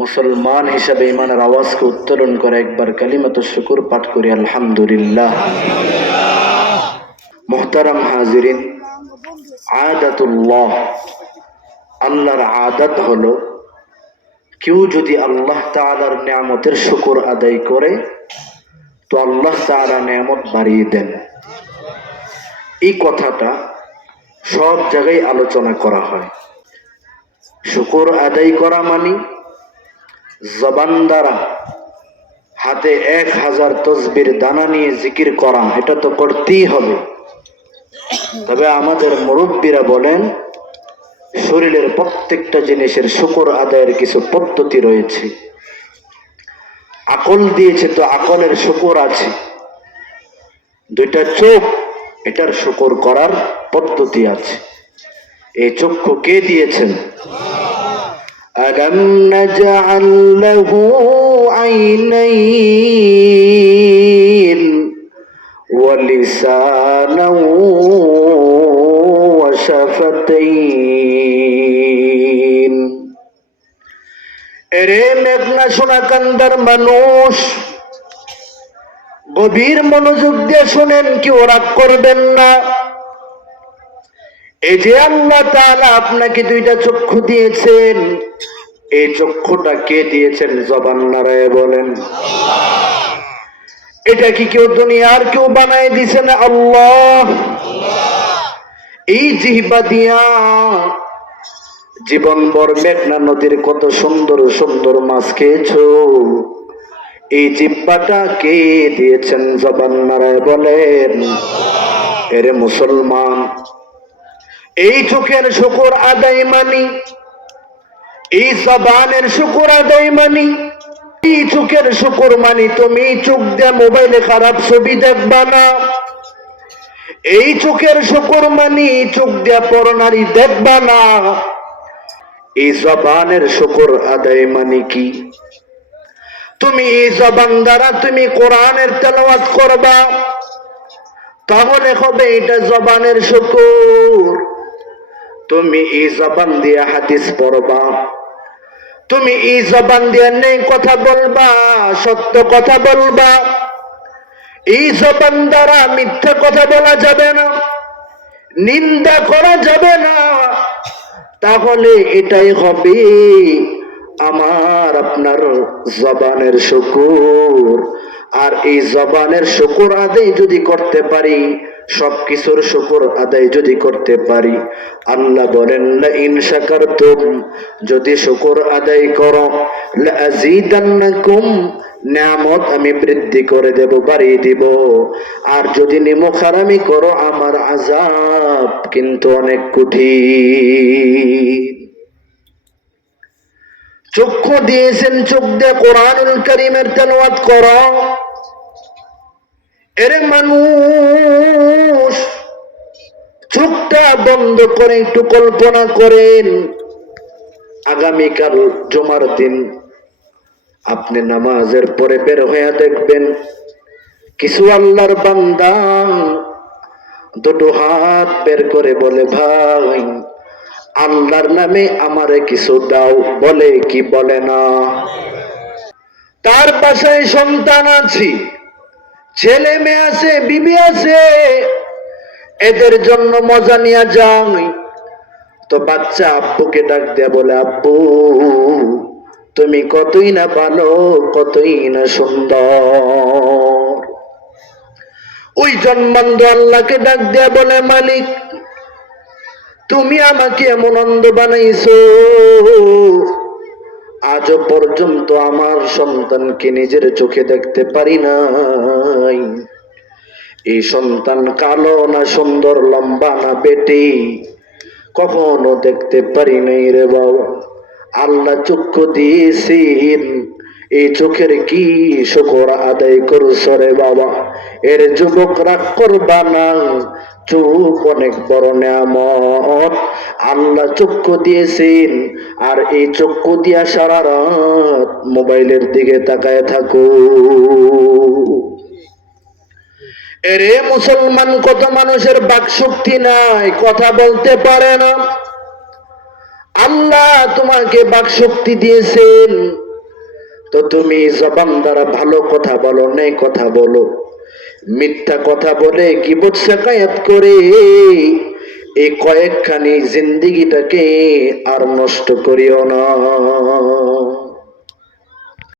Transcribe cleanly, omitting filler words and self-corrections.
মুসলমান হিসাবে ইমানের আওয়াজকে উত্তোলন করে একবার কালিমাতুশ শুকর পাঠ করি আলহামদুলিল্লাহ। মুহতারাম হাজিরিন, আদাতুল্লাহ, আল্লাহর আদত হলো কেউ যদি আল্লাহ তাআলার নিয়ামতের শুকর আদায় করে তো আল্লাহ তাআলা নিয়ামত বাড়িয়ে দেন। এই কথাটা সব জায়গায় আলোচনা করা হয়। শুকর আদায় করা মানে জবান দ্বারা হাতে 1000 তসবির দানা নিয়ে জিকির করা, এটা তো করতেই হবে। তবে আমাদের মুরব্বীরা বলেন শরীরের প্রত্যেকটা জিনিসের শুকর আদায়ের কিছু পদ্ধতি রয়েছে। আকল দিয়েছে তো আকলের শুকর আছে। দুইটা চোখ, এটার শুকর করার পদ্ধতি আছে। এই চক্ষু কে দিয়েছেন? ألم نجعل له عينين ولسانا وشفتين। এরে মেঘনা শোনা কান্দার মানুষ, গভীর মনোযোগ দিয়ে শোনেন, কি রাগ করবেন না। এই যে আল্লাহ তাআলা আপনাকে দুইটা চক্ষু দিয়েছেন, এই চক্ষুটা কে দিয়েছেন? জবান নাড়ায় বলেন। এটা কি কেউ দুনিয়ার কেউ বানায় দিয়েছে না? আল্লাহ। এই জিহ্বা দিয়া জীবনভর মেঘনা নদীর কত সুন্দর সুন্দর মাছ খেয়েছো, এই জিহ্বাটা কে দিয়েছেন? জবান নাড়ায় বলেন। এরে মুসলমান, এই চোখের শুকর আদায় মানি, এই জবানের শুকর আদায় মানি, এই চোখের শুকর মানি তুমি চোখ দিয়ে মোবাইলে খারাপ ছবি দেখবা না। এই চোখের শুকর মানি চোখ দিয়ে পরনারী দেখবা না। এই জবানের শুকর আদায় মানি কি? তুমি এই জবান দ্বারা তুমি কোরআনের তেলাওয়াত করবা, তাহলে হবে এটা জবানের শুকর। তুমি এই জবান দিয়ে হাদিস পড়বা, তুমি এই জবান দিয়ে নেই কথা বলবা, সত্য কথা বলবা। এই জবান দ্বারা মিথ্যা কথা বলা যাবে না, নিন্দা করা যাবে না। তাহলে এটাই হবে আমার আপনার জবানের শুকর। আর এই জবানের শুকর আদায় যদি করতে পারি, সবকিছুর শুকর আদায় যদি করতে পারি, আল্লাহ বলেন লা ইন শাকারতুম, যদি শুকর আদায় করো, লা আযীদান্নাকুম, নিয়ামত আমি বৃদ্ধি করে দেব, বাড়িয়ে দিব। আর যদি নিমুখারামি করো, আমার আযাব কিন্তু অনেক কঠিন। চক্ষু দিয়েছেন, চোখ দিয়ে কোরআনুল কারীমের তেলাওয়াত করো। এরে মানুষ, চোখটা বন্ধ করে একটু কল্পনা করেন, আগামীকাল জুমার দিন আপনি নামাজের পরে বের হয়ে দেখবেন কিছু আল্লাহর বান্দা দুটো হাত বের করে বলে, ভাই আল্লাহর নামে আমারে কিছু দাও। বলে কি বলে না? তার বাসায় সন্তান আছে, ছেলে মেয়ে আছে, বিবি আছে, এদের জন্য মজা নিয়ে যাই। তো বাচ্চা আব্বুকে ডাক দেয়া বলে, আব্বু তুমি কতই না ভালো, কতই না সুন্দর। ওই জন্মান্ধ আল্লাহকে ডাক দেয়া বলে, মালিক তুমি আমাকে এমন অন্ধ বানাইছো, আজও পর্যন্ত আমার সন্তানকে নিজের চোখে দেখতে পারি নাই। এই সন্তান কালো না সুন্দর, লম্বা না বেটে, কখনো দেখতে পারি নাই রে বাবা। আল্লাহ চক্ষু দিয়েছেন, এই চোখের কি শুকর আদায় করছো রে বাবা। এর যুবক রাগ করবা না, চোখ অনেক বড় নিয়ামত। আল্লাহ চক্ষু দিয়েছেন, আর এই চক্ষু দিয়া সারা রাত মোবাইলের দিকে তাকায় থাকো। এরে মুসলমান, কত মানুষের বাক শক্তি নাই, কথা বলতে পারে না। আল্লাহ তোমাকে বাক শক্তি দিয়েছেন, তো তুমি জবান দ্বারা ভালো কথা বলো, নেই কথা বলো, মিথ্যা কথা বলে গীবত শিকায়াত করে এই কয়েকখানি জিন্দেগিটাকে আর নষ্ট করিও না।